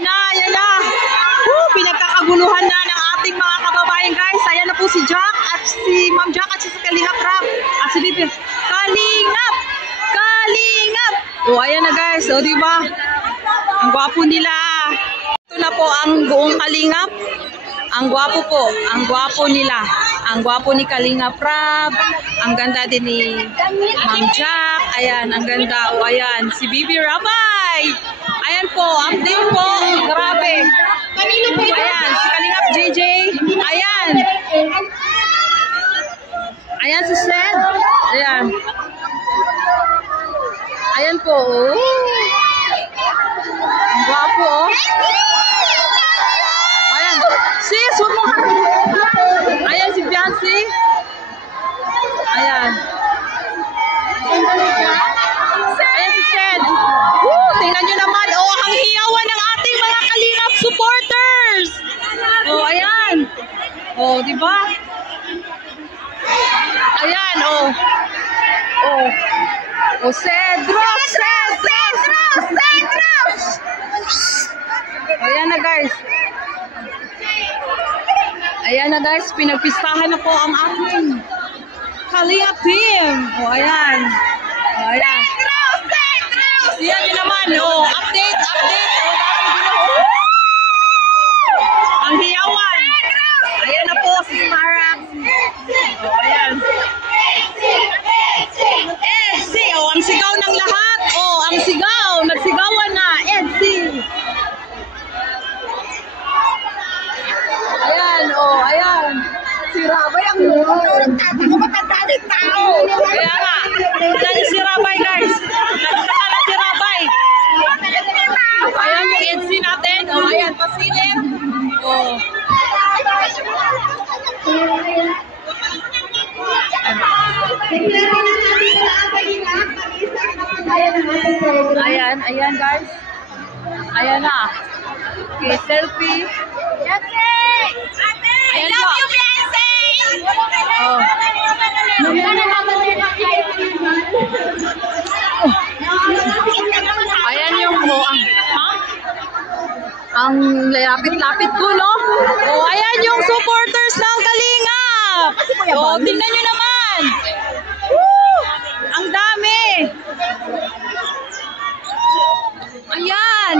Yan na. Pinagkakaguluhan na ng ating mga kababayan, guys. Ayan na po si Jack at si Ma'am Jack at si Kalingap Rap at si Bibi. Kalingap! Ayan na, guys. Diba? Ang gwapo nila. Ito na po ang buong Kalingap. Ang gwapo po. Ang gwapo nila. Ang gwapo ni Kalingap Rap. Ang ganda din ni Ma'am Jack. Ayan, ang ganda. Ayan, si Bibi Rabay. Ayan po, update po. Grabe. Ayan, si Kalingap JJ. Ayan. Ayan si Sed. Ayan. Ayan po. Ang gwapo, oh. Ayan. Sis, huwag mo. Ayan si Biancy. Ayan. Ayan si Sed. Tingnan nyo naman. Ang hiyawan ng ating mga Kalingap supporters. Ayan. Diba? Ayan, Cedros! Ayan na, guys. Ayan na, guys. Pinagpistahan na po ang ating Kalingap team. Ayan. Ayan. Yan yun naman. Update. Ang hiyawan. Ayan na po si Sparrow. Ayan. Edsi. Ang sigaw ng lahat. Ang sigaw. Nagsigawan na. Edsi. Ayan. Ayan. Si Rabay ang matandang tao. Kaya nga. Dali si Rabay, guys. Nagkakala si Rabay. Ayan yung Edsi natin. Ayan. Pasilip. Ayan guys. Ayan na. Okay, selfie. I love you, Beyonce! Ayan yung ang lapit-lapit ko, no? Ayan yung supporters ng Kalingap. Tingnan nyo naman. Ang dami. Ayan.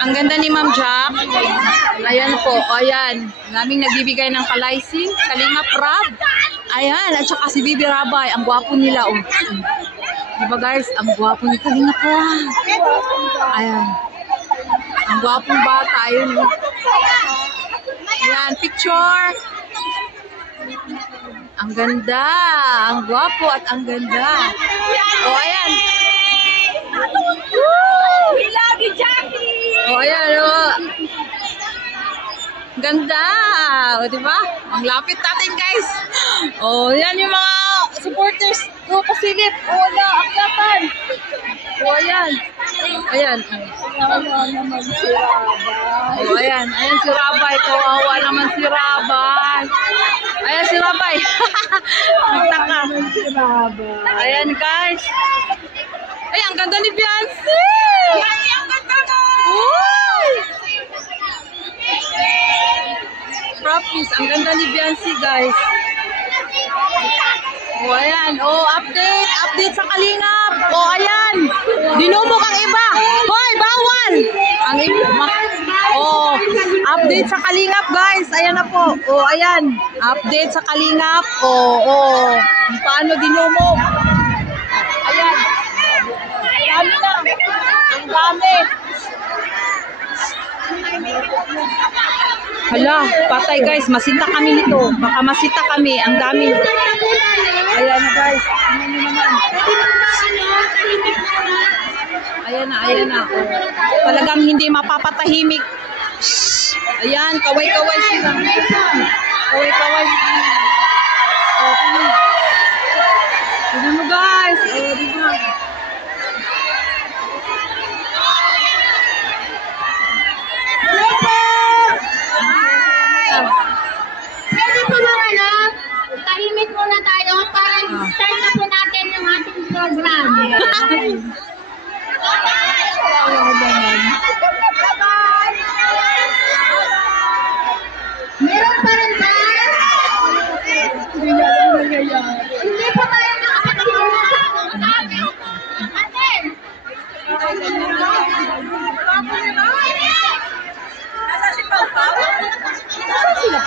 Ang ganda ni Ma'am Jack. Ayan po. Ayan. Naming nagbibigay ng kalaysing. Kalingap Rap. Ayan. At saka si Bibi Rabay. Ang gwapo nila. Diba guys? Ang gwapo ni Kalingap Rap. Ayan. Ang gwapong bata. Ayun. Ayan. Picture. Ang ganda. Ang gwapo at ang ganda. Ayan. We love you, Jackie! Ayan. Ganda. Diba? Ang lapit natin, guys. Yan yung mga supporters. Pasilip. Wala. Akyatan. Ayan. Ayan. Ayan. Ayan si Rabay. Kawawa naman si Rabay. Ayan si Rabay. Nagtaka. Ayan, guys. Ay, ang ganda ni Beyonce! Ang ganda mo! Props, ang ganda ni Beyonce, guys. Ayan. Update sa Kalingap. Ayan. Dinumog ang iba. Hoy, bawal! Ang iba. Update sa Kalingap, guys. Ayan na po. Ayan. Update sa Kalingap. Paano dinumog? Ayan. Dami na. Ang dami. Hala, patay guys. Masita kami nito. Baka masita kami. Ang dami. Ayan na guys. Ayan na. Talagang hindi mapapatahimik. Ayan, kaway-kaway sila. Kaway-kaway sila. Tignan mo guys. Diba? Pwede po mga tahimik muna tayo para start na po natin yung ating program.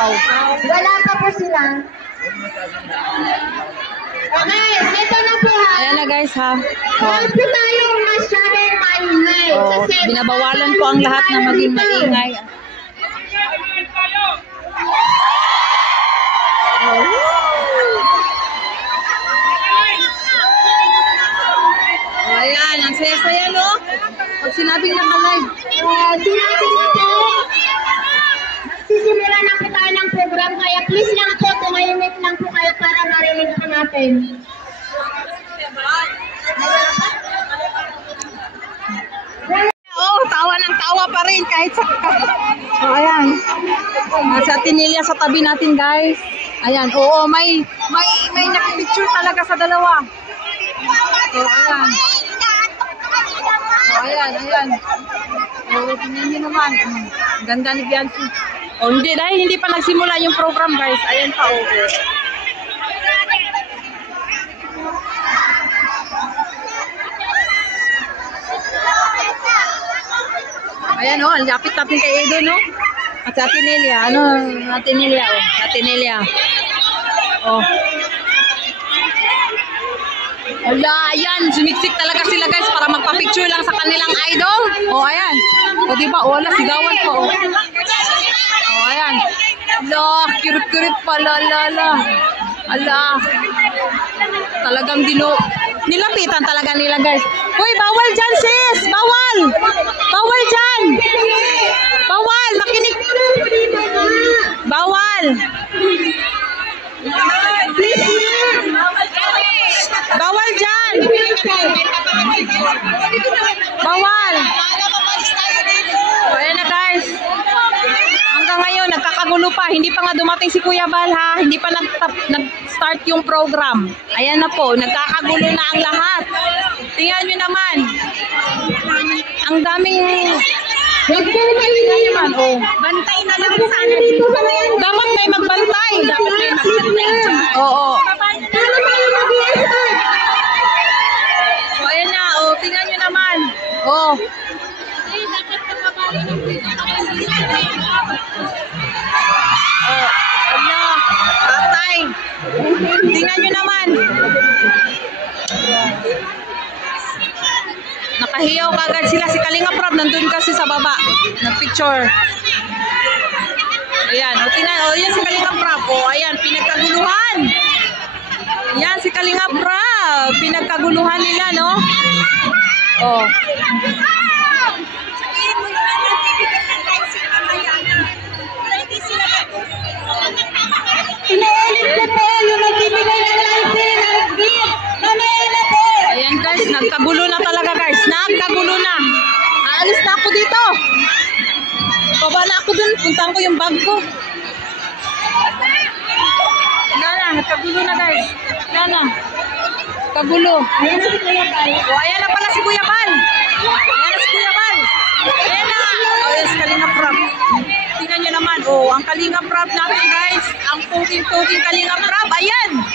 Oh. Wala pa po sila. Okay, ito na po ha. Ayan na guys ha. Huwag po tayong masyadong maingay. Oh, Kasi binabawalan po ang lahat na maging maingay. Ayan, ang saya-saya no? Pag sinabing naka-live. sinabi na po, sisimula na po tayo ng program. Kaya please lang po, tumahimik lang po kayo para marinig po natin. Oh, tawa ng tawa pa rin kahit sa... Oh, ayan. Nasa Tinilya sa tabi natin, guys. Ayan. Oo, may nakipicture talaga sa dalawa. Oh, ayan. Oh, ayan. Oh, tingnan niyo naman. Ganda ni Bianchi. Oh, hindi. Dahil hindi pa nagsimula yung program, guys. Ayan pa, oh. Ayan o, ang lapit natin kay Edo, no? At sa Tinilya, Tinilya, oh. Sa Tinilya. Oh. Wala, ayan. Sumiksik talaga sila, guys, para magpa-picture lang sa kanilang idol. Oh, ayan. O, diba? O, wala, sigawan pa, oh. Oh, ayan. Ala, kirip-kirip pa, la. Ala. Talagang nilapitan talaga nila, guys. Uy, bawal dyan, sis! Bawal! Bawal dyan! Bawal! Makinig! Bawal! Bawal dyan! Bawal! O, ayan na, guys. Hanggang ngayon, nagkakagulo pa. Hindi pa nga dumating si Kuya Bal, ha? Hindi pa nag-start yung program. Ayan na po, nagkakagulo na ang lahat. Tingnan nyo naman. Ang daming... Tingnan nyo naman, oh. Bantay na lang sana dito. Dapat may magbantay. Dapat may magbantay. Oo. O, ayan na, oh. Tingnan nyo naman. Oh. Oh, ala, tatay. Tingnan nyo naman. Nakahiyaw kagad sila. Si Kalinga Prab nandun kasi sa baba. Nag-picture. Ayan, o tingnan. O, yan si Kalinga Prab. O, ayan, pinagkaguluhan. Yan si Kalinga Prab. Pinagkaguluhan nila, no? O. Ayan guys, nagkagulo na talaga guys. Nagkagulo na. Aalis na ako dito. Baba na ako dun. Puntahan ko yung bag ko. Nagkagulo na guys. Kagulo. O, ayan na pala si Kuya Bal. Ayan na si Kuya Bal. Ayan na. O, ayan si Kalinga Prab. Tingnan nyo naman. O, ang Kalinga Prab natin guys. Ang puking-puking Kalinga Prab. Ayan.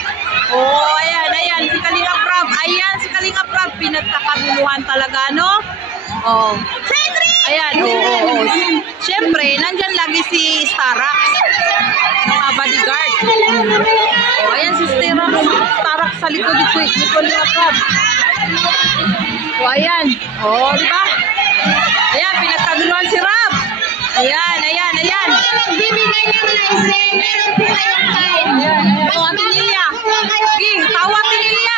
O, ayan. Si Kalinga Prab. Ayan si Kalinga Prab. Pinagkakaguluhan talaga, no? O. Ayan. O. Siyempre, nandyan lagi si Starak. Naka-bodyguard. O, ayan si Starak sa likod ni Kalinga Prab. O, ayan. O, diba? Ayan, pinagkaguluhan si Rab. Ayan. Bibigay ng license. Meron po kayong time. O, ang Tinilya. Tawa Tinilya.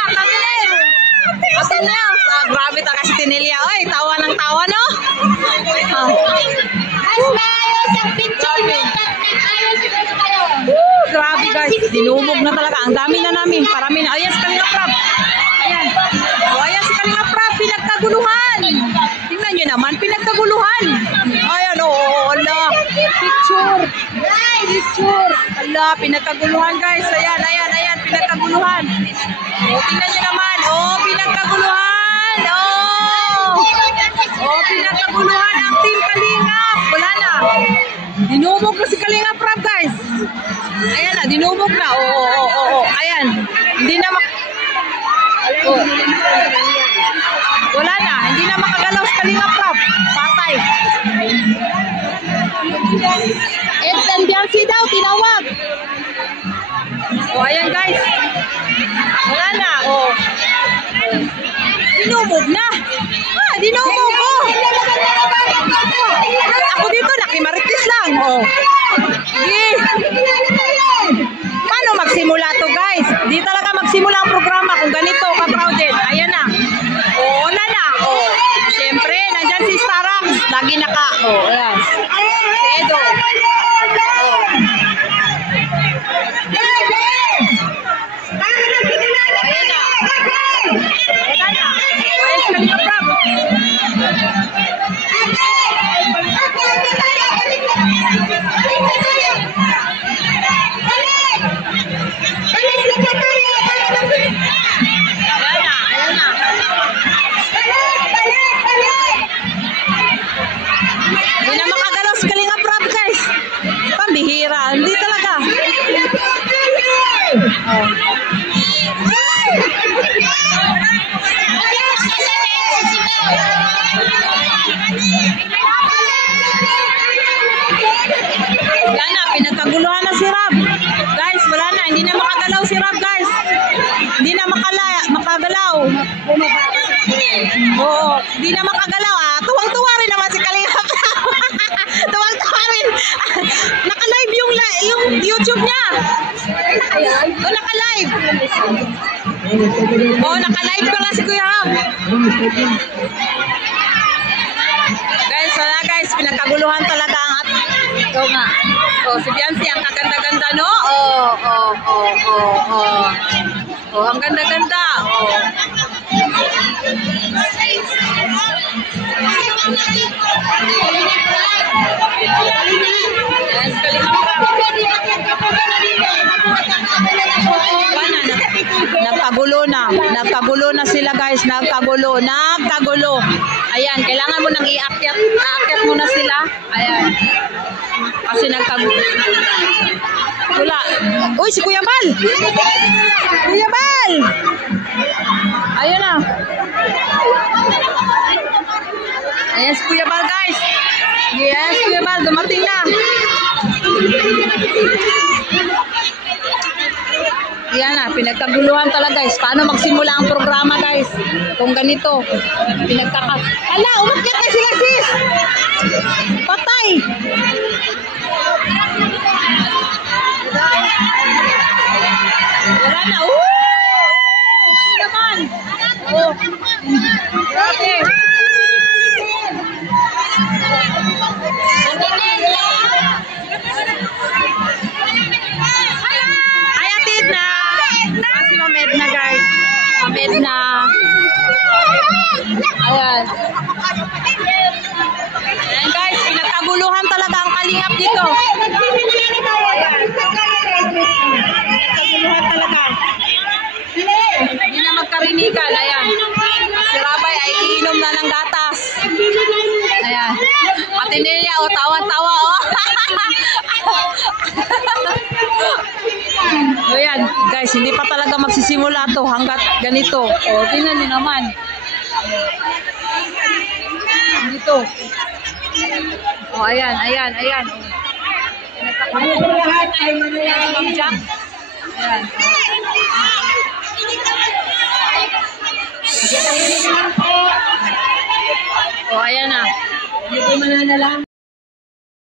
Tinilya. Grabe talaga si Tinilya. Oy, tawa ng tawa, no? Mas maayos ang picture nyo. Ayos kayo. Grabe guys. Dinumog na talaga. Ang dami na namin. Parami na. Ayan si Kalinga Prab. Ayan. O, ayan si Kalinga Prab. Pinagkaguluhan. Tingnan nyo naman. Pinagkaguluhan. Ayan, ala. Picture. Ala, pinagkaguluhan guys. Ayan. Pinagkaguluhan. O, tingnan nyo naman. O, pinagkaguluhan. O, pinagkaguluhan ang Team Kalinga. Wala na. Dinumog na si Kalinga Prab guys. Ayan na, dinumog na. Oo. Ayan. Hindi na wala na. Hindi na makagalaw si Kalinga Prab. Patay. It's and Bianchi daw, tinawa. Oh. Sige. Paano magsimula to, guys? Di talaga magsimula ang programa kung ganito ka-crowded. Ayan na. Oo na na. Oh. Siyempre, nandyan si Starax. Lagi naka. Oh, ayan. Si Edo. Oh. Ayan na. Ayan na. Ayos ka nito, Prab. Hindi na makagalaw si Kalinga Prab, guys. Pambihira. Hindi talaga. Oh. Wala na. Pinagkaguluhan na si Rab. Guys, wala na. Hindi na makagalaw si Rab, guys. Hindi na makagalaw. Oo. Hindi na makagalaw. Tuwang-tuwa rin naman si Kalinga Prab. Tuwang-tuwa rin. Naka-live yung YouTube niya. Oh, naka-live. Oh, naka-live ko lang si Kuya Ham. Guys, wala guys. Pinagkaguluhan talaga ang ito nga. Oh, si Biancy, ang kaganda-ganda, no? Oh, ang ganda-ganda. Oh. Yes, Kalinga Prab. Nagkagulo na sila, guys. Nagkagulo. Ayan, kailangan mo nang aakyat mo na sila. Ayan. Kasi nagkagulo. Wala. Uy, si Kuya Bal! Kuya Bal! Ayun na. Ayan si Kuya Bal, guys. Yes, Kuya Bal, dumating na. Yan na, pinagkaguluhan talaga, guys. Paano magsimula ang programa, guys? Kung ganito. Hala, umakyat na sila, sis! Patay! Wala na. Ano naman? Oh. Grabe. Ay, atid na. Si Ma'am Edna, guys. Ma'am Edna. Ayan. Ayan, guys. Pinagkaguluhan talaga ang kalingap dito. Pinagkaguluhan talaga. Hindi na magkarinigan. Ayan. Si Rabay ay iinom na ng gatas. Ayan. Pati niya, o, tawa-tawa, o. Ayan, guys, hindi pa talaga magsisimula to hanggat ganito. O, tingnan niyo naman. Dito. O, ayan. Ma'am Jack. Ayan. O, ayan na.